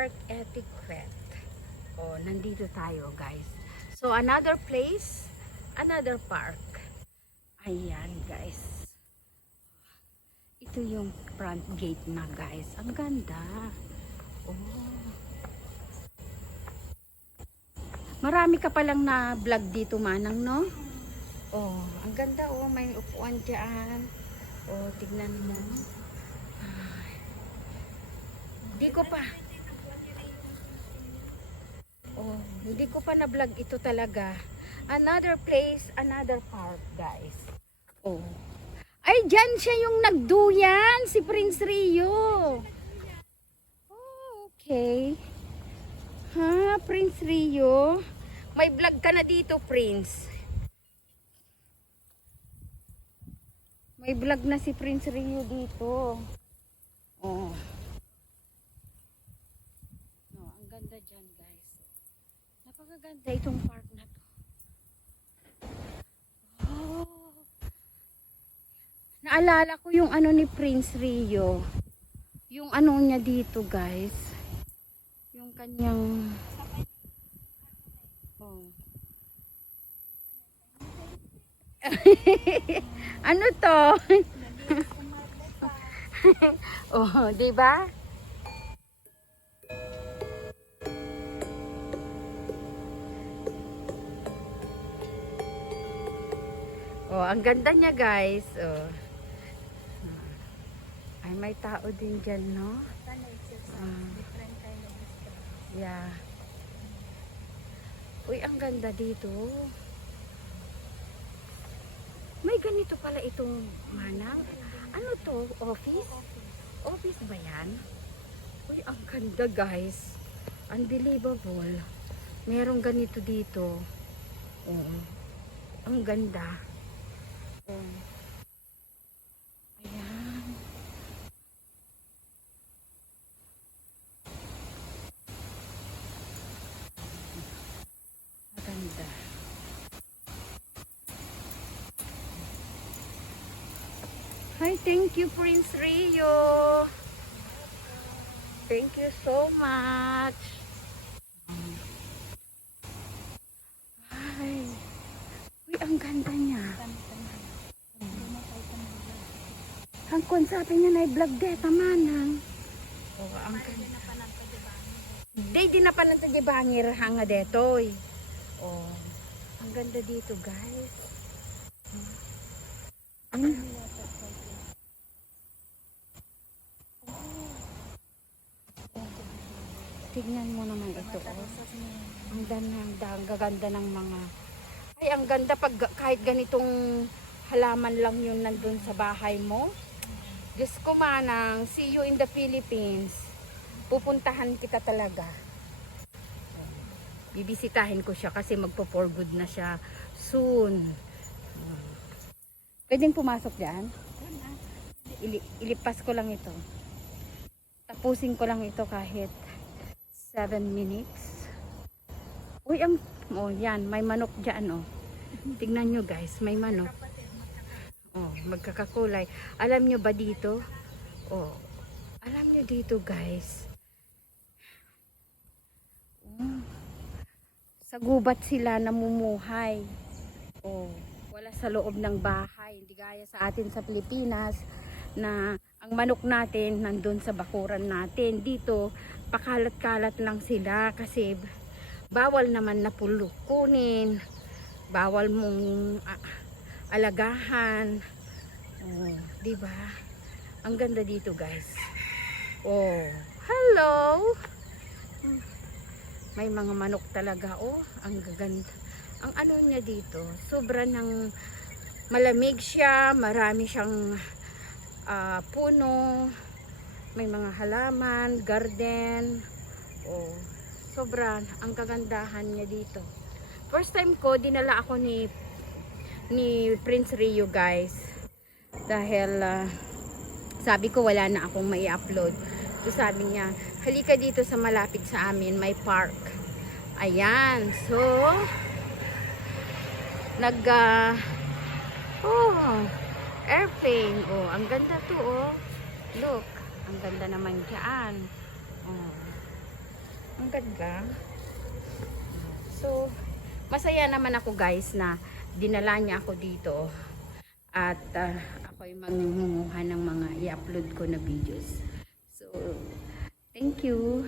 park etiquette. Oh, nandito tayo guys. So another place, another park. Ayan guys. Ito yung front gate na guys. Ang ganda. Oh. Marami ka palang na vlog dito manang, no? Oh, ang ganda oh, may upuan diyan. Oh, tignan mo. Ay. Di ko pa. Oh, hindi ko pa na-vlog ito talaga. Another place, another park, guys. Oh. Ay, dyan siya yung nagduyan, si Prince Rio. Oh, okay. Ha, Prince Rio. May vlog ka na dito, Prince. May vlog na si Prince Rio dito. Oh. No, ang ganda dyan, guys. Napakaganda itong park na to. Oh. Naalala ko yung ano ni Prince Rio. Yung ano niya dito, guys. Yung kanyang oh. Ano to? Oh, di ba? Oh, ang ganda niya, guys. Oh. Ay, may tao din dyan, no? Yeah. Uy, ang ganda dito. May ganito pala itong manang. Ano to? Office? Office ba yan? Uy, ang ganda, guys. Unbelievable. Merong ganito dito. Oh. Ang ganda. Oh. Ayan. Maganda. Hi, thank you, Prince Rio. Thank you so much. Ay. Uy, ang ganda niya. Hangkon sabi niya na i-vlog de, tamanang. Oh, ang ganda. Di na pa nang tagibangir hanga detoy. Oh, ang ganda dito, guys. Tignan mo naman ito. Oh. Ang gaganda ng mga. Ay, ang ganda pag kahit ganitong halaman lang yun nandun sa bahay mo. Diyos ko manang, see you in the Philippines. Pupuntahan kita talaga. Bibisitahin ko siya kasi magpo-for good na siya soon. Pwedeng pumasok diyan? Ilipas ko lang ito. Tapusin ko lang ito kahit 7 minutes. Uy, oh, yan, may manok diyan, oh. Tignan nyo, guys, may manok. Oh, magkakakulay. Alam nyo ba dito? Oh, alam nyo dito, guys. Oh, sa gubat sila namumuhay. Oh, wala sa loob ng bahay. Hindi gaya sa atin sa Pilipinas na ang manok natin nandun sa bakuran natin. Dito, pakalat-kalat lang sila kasi bawal naman na kunin. Bawal mong alagahan. Oh, 'di ba? Ang ganda dito, guys. Oh, hello. May mga manok talaga, oh. Ang gaganda. Ang ano niya dito, sobra ng malamig siya, marami siyang puno, may mga halaman, garden. Oh, sobra ang kagandahan niya dito. First time ko dinala ako ni Prince Rio, guys. Dahil sabi ko wala na akong mai-upload. So sabi niya, halika dito sa malapit sa amin, may park. Ayan. So airplane. Oh, ang ganda to, oh. Look, ang ganda naman diyan. Oh. ang ganda. So, masaya naman ako guys na dinala niya ako dito. At ako'y mangunguha ng mga i-upload ko na videos. So, thank you.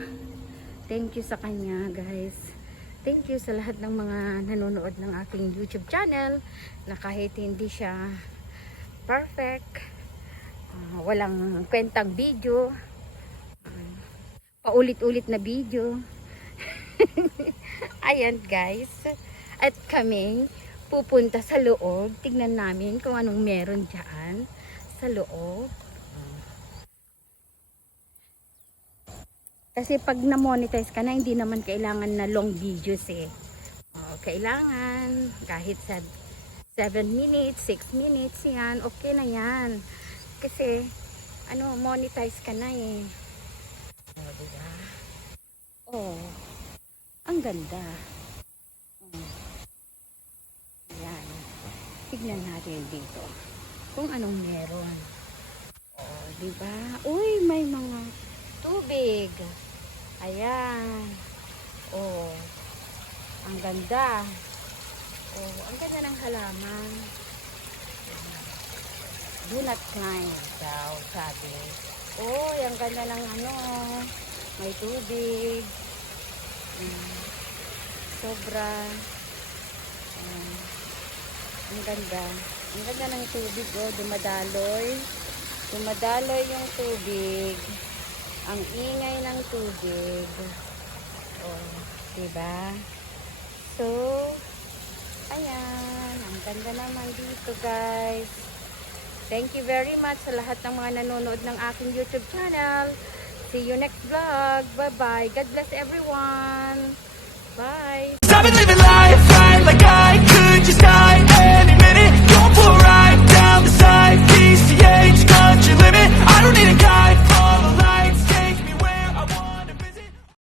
Thank you sa kanya guys. Thank you sa lahat ng mga nanonood ng aking YouTube channel na kahit hindi siya perfect, walang kwentang video, paulit-ulit na video. Ayan guys. At kami pupunta sa loob. Tignan namin kung anong meron dyan sa loob. Kasi pag na-monetize ka na, hindi naman kailangan na long videos eh. Kailangan kahit sa 7 minutes, 6 minutes yan, okay na yan. Kasi monetize ka na eh. Diba? Ang ganda. Ayan. Tignan natin dito kung anong meron. Diba? Uy, may mga tubig. Ayan. Ang ganda. Ang ganda ng halaman. Do not climb daw, sabi. Ang ganda ng may tubig. Sobra. Ang ganda. Ang ganda ng tubig, dumadaloy. Dumadaloy yung tubig. Ang ingay ng tubig. Diba? So, ayan. Ang ganda naman dito, guys. Thank you very much sa lahat ng mga nanonood ng aking YouTube channel. See you next vlog. Bye-bye. God bless everyone.